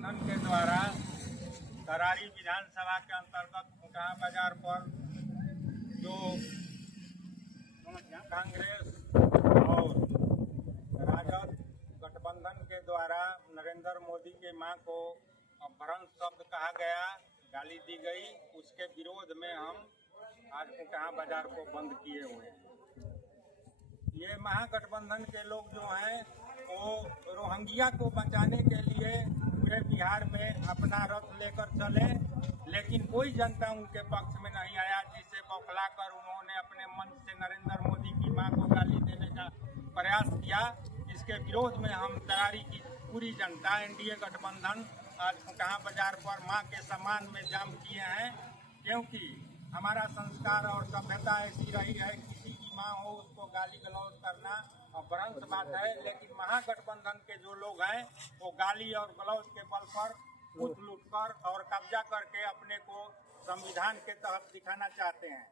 गठबंधन के द्वारा करारी विधानसभा के अंतर्गत फुटहा बाजार पर जो कांग्रेस और राजद गठबंधन के द्वारा नरेंद्र मोदी के मां को अपहरण शब्द कहा गया, गाली दी गई, उसके विरोध में हम आज फुटहा बाजार को बंद किए हुए हैं। ये महागठबंधन के लोग जो हैं वो रोहिंग्या को बचाने के लिए पूरे बिहार में अपना रथ लेकर चले, लेकिन कोई जनता उनके पक्ष में नहीं आया, जिसे बौखलाकर उन्होंने अपने मंच से नरेंद्र मोदी की मां को गाली देने का प्रयास किया। इसके विरोध में हम तैयारी की पूरी जनता एनडीए गठबंधन आज फुटहा बाजार पर मां के सम्मान में जाम किए हैं, क्योंकि हमारा संस्कार और सभ्यता ऐसी रही है, किसी की मां हो उसको गाली गलौज करना अपराध बात है, लेकिन महागठबंधन के जो लोग हैं वो गाली और गलौज के बल पर लूट कर और कब्जा करके अपने को संविधान के तहत दिखाना चाहते हैं।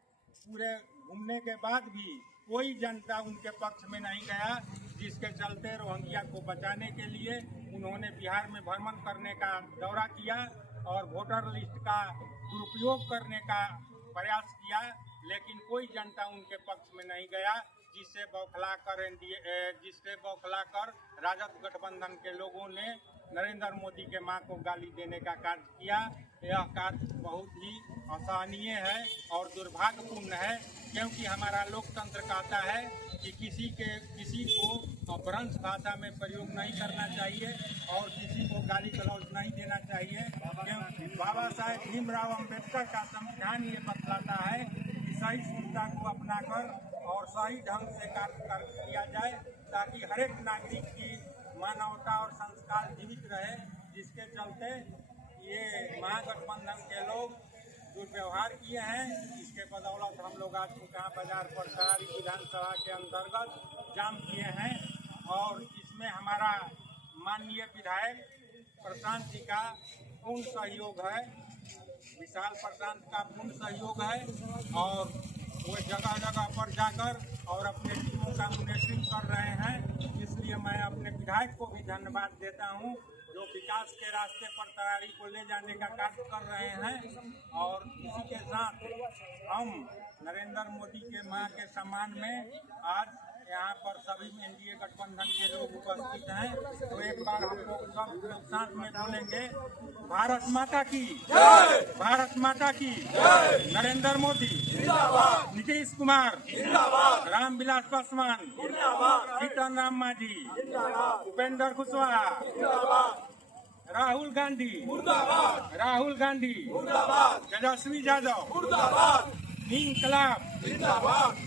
पूरे घूमने के बाद भी कोई जनता उनके पक्ष में नहीं गया, जिसके चलते रोहिंग्या को बचाने के लिए उन्होंने बिहार में भ्रमण करने का दौरा किया और वोटर लिस्ट का दुरुपयोग करने का प्रयास किया, लेकिन कोई जनता उनके पक्ष में नहीं गया, जिससे बौखलाकर राजद गठबंधन के लोगों ने नरेंद्र मोदी के मां को गाली देने का कार्य किया। यह कार्य बहुत ही असहनीय है और दुर्भाग्यपूर्ण है, क्योंकि हमारा लोकतंत्र कहता है कि किसी को अपभ्रंश भाषा में प्रयोग नहीं करना चाहिए और किसी को गाली गलौज नहीं देना चाहिए, क्योंकि बाबा साहेब भीमराव अम्बेडकर का संविधान ये बतलाता है कि सहिष्णुता को अपनाकर और सही ढंग से कार्य किया जाए, ताकि हर एक नागरिक की मानवता और संस्कार जीवित रहे। जिसके चलते ये महागठबंधन के लोग दुर्व्यवहार किए हैं, इसके बदौलत हम लोग आज फुटहा बाजार पर करारी विधानसभा के अंतर्गत जाम किए हैं और इसमें हमारा माननीय विधायक प्रशांत जी का पूर्ण सहयोग है, विशाल प्रशांत का पूर्ण सहयोग है और वो जगह जगह पर जाकर और अपने टीमों का मॉनिटरिंग कर रहे हैं। इसलिए मैं अपने विधायक को भी धन्यवाद देता हूं, जो विकास के रास्ते पर तैयारी को ले जाने का कार्य कर रहे हैं। और इसी के साथ हम नरेंद्र मोदी के मां के सम्मान में आज यहाँ पर सभी एनडीए गठबंधन के लोग उपस्थित हैं, तो एक बार हम लोग सब साथ में बोलेंगे, भारत माता की जय, भारत माता की जय, नरेंद्र मोदी जिंदाबाद, नीतीश कुमार जिंदाबाद, रामविलास पासवान जिंदाबाद, जीतन राम मांझी जिंदाबाद, उपेंद्र कुशवाहा जिंदाबाद, राहुल गांधी मुर्दाबाद, राहुल गांधी मुर्दाबाद, तेजस्वी यादव मुर्दाबाद, इंकलाब जिंदाबाद।